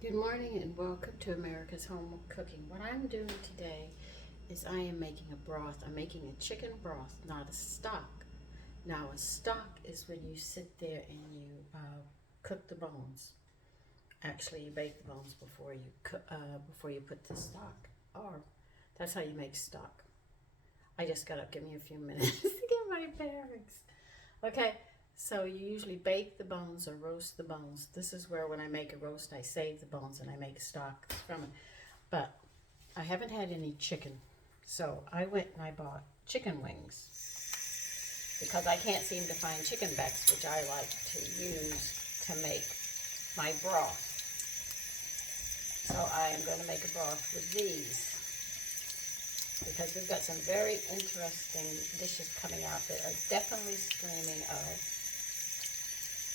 Good morning and welcome to America's Home Cooking. What I'm doing today is I am making a broth. I'm making a chicken broth, not a stock. Now a stock is when you sit there and you cook the bones. Actually, you bake the bones before you put the stock. Or that's how you make stock. I just got up. Give me a few minutes to get my bearings. Okay. So you usually bake the bones or roast the bones. This is where when I make a roast, I save the bones and I make stock from it. But I haven't had any chicken. So I went and I bought chicken wings because I can't seem to find chicken backs, which I like to use to make my broth. So I am going to make a broth with these because we've got some very interesting dishes coming out that are definitely screaming of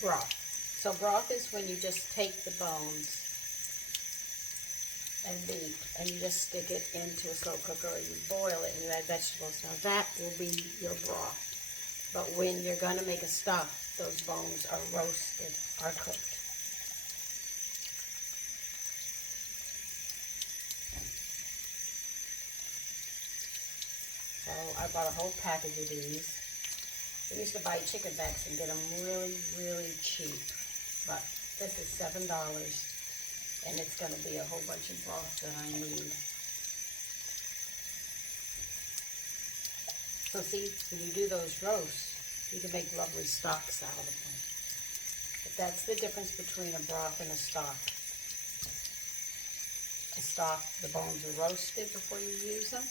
broth. So broth is when you just take the bones and meat and you just stick it into a slow cooker or you boil it and you add vegetables. Now that will be your broth. But when you're going to make a stock, those bones are roasted, are cooked. So I bought a whole package of these. I used to buy chicken backs and get them really, really cheap. But this is $7 and it's going to be a whole bunch of broth that I need. So see, when you do those roasts, you can make lovely stocks out of them. But that's the difference between a broth and a stock. A stock, the bones are roasted before you use them,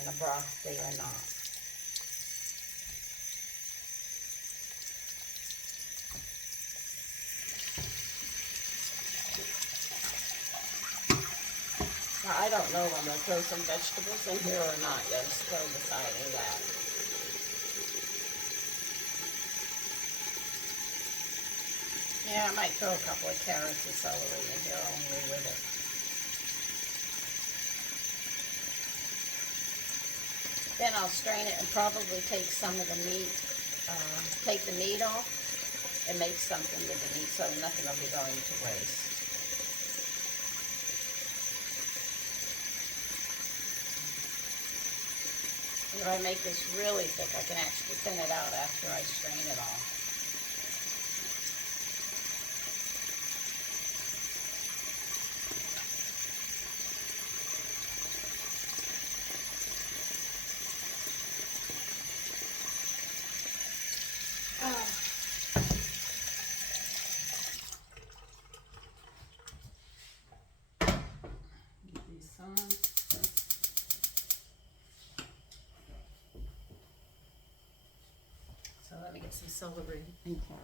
and a broth, they are not. Now, I don't know if I'm going to throw some vegetables in here or not yet. I'm still deciding that. Yeah, I might throw a couple of carrots and celery in here only with it. Then I'll strain it and probably take some of the meat, take the meat off and make something with the meat so nothing will be going to waste. If I make this really thick, I can actually thin it out after I strain it all. Get these on. So let me get some celery and carrots.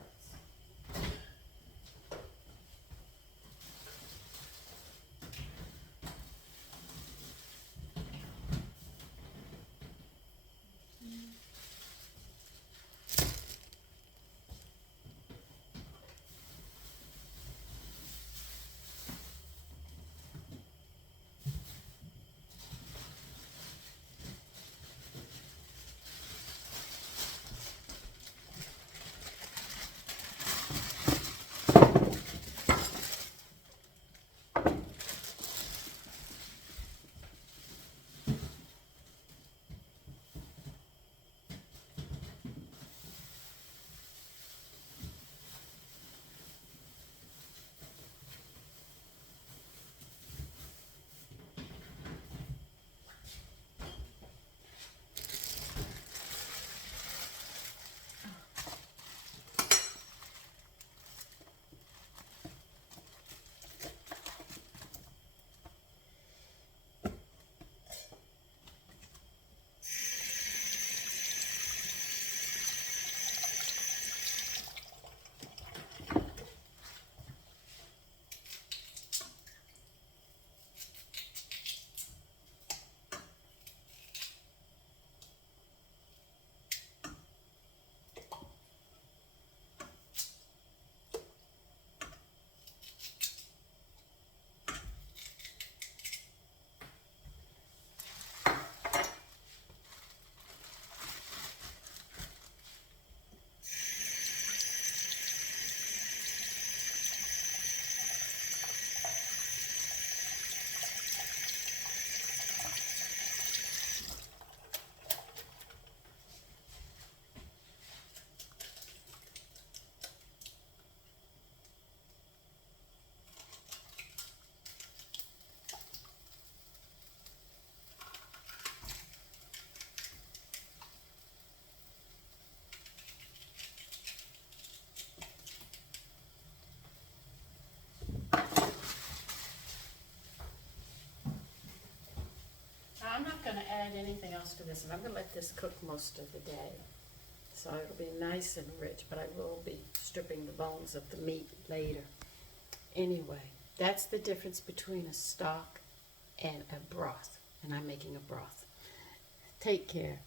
not going to add anything else to this, and I'm going to let this cook most of the day. So it'll be nice and rich, but I will be stripping the bones of the meat later. Anyway, that's the difference between a stock and a broth, and I'm making a broth. Take care.